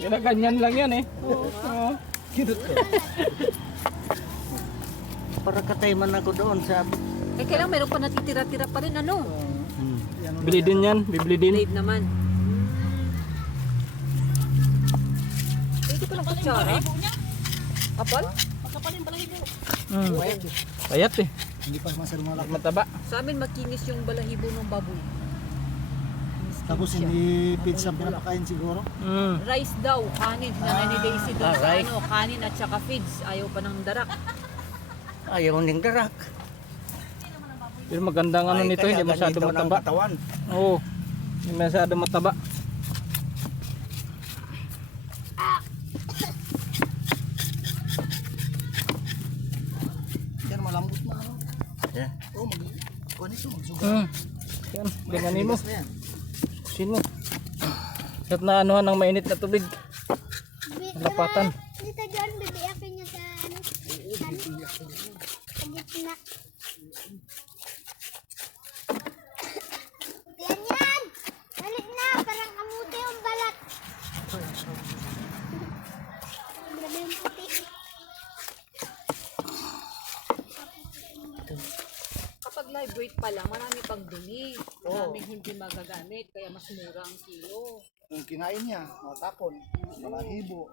Ginaganyan lang yan eh. Oo. Kinut ko. Para katayman ako doon sa... Eh, kailang meron pa natitira-tira pa rin, ano? Bili din yan, bibili din. Blade naman. Pwede pa lang kutsara. Kapal? Payat eh. Hindi pa masyadong malaki. Mataba. Sa amin, makinis yung balahibo ng baboy. Tapos hindi pizza pinapakain siguro. Rice daw, kanin. Nanay ni Daisy doon sa rice. ano, kanin at saka feeds. Ayaw pa ng darak. Ayaw ning darak. Pero magandang ano nito, hindi masyado mataba. Oo. Hindi masyado mataba. Yan malambot na. Yeah. Oh, kuha nito, magsugat. Yan, ganyanin mo. Na yan. Sino? At na anuhan ng mainit na tubig. Lapatan. Dito John, bibiyakin niya sa ano? Sa gitna. Ganyan! Dali na! Parang kamuti yung balat. Grabe yung puti. Kapag live weight pa lang, marami pang dumi. Maraming hindi magagamit, kaya mas mura ang kilo. Yung kinain niya, matapon, malahibo.